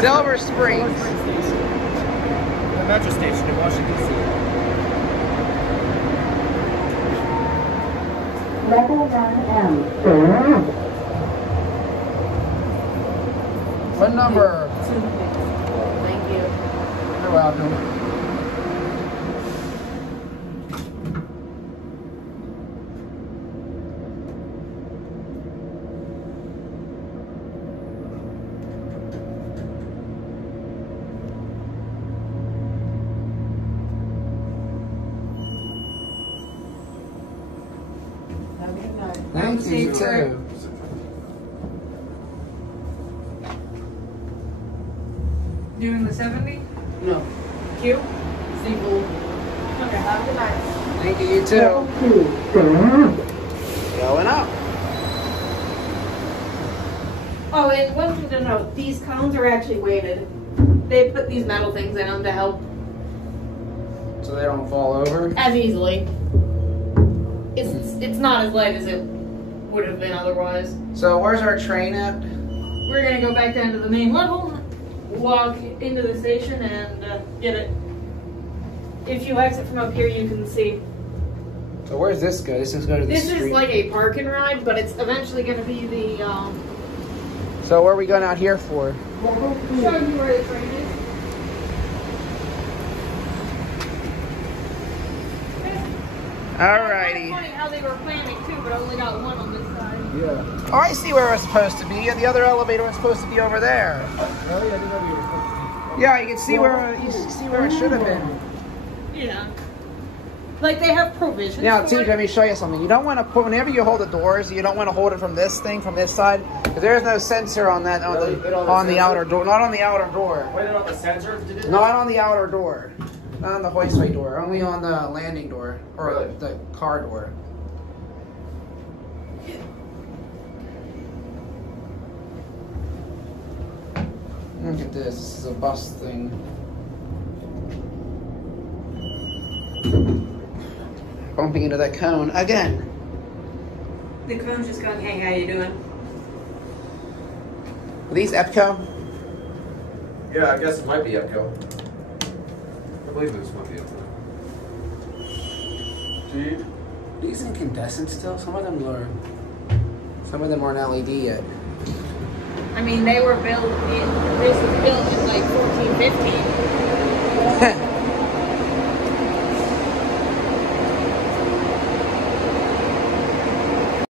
Silver Springs. The metro station in Washington, D.C. Level 1M. What number? 2. Thank you. You're welcome. Have a good night. Thank you, too. Doing the 70? No. Q? Single. Okay, have a good night. Thank you, you too. Going up. Oh, and one thing to note, these cones are actually weighted. They put these metal things in them to help So they don't fall over. as easily. It's not as light as it would have been otherwise. So where's our train at? We're gonna go back down to the main level, walk into the station, and get it. If you exit from up here, you can see. So where's this go? This is go to the This street. is like a park and ride, but it's eventually gonna be the. So where are we going out here for? Show you where the train is. Alrighty. It's funny how they were planning too, but I only got one on this side. Yeah. Oh, I see where it's supposed to be. Yeah, the other elevator was supposed to be over there. Really? I didn't know you were supposed to. Yeah, you can see where it should have been. Yeah. Like they have provisions. Now, for T, it. let me show you something. You don't want to put, whenever you hold the doors, you don't want to hold it from this thing, from this side, because there's no sensor on that, on the outer door. Not on the outer door. Wait, on the sensor? Did it? Not on the outer door. Not on the hoistway door. Only on the landing door, or Really? the car door. Look at this. This is a bus thing. Bumping into that cone again. The cone's just going, hey, how you doing? Are these EPCO? Yeah, I guess it might be Epco. I believe this might be Epco. Dude. These incandescent still? Some of them aren't LED yet. I mean, they were built in, this was built in like 14, 15.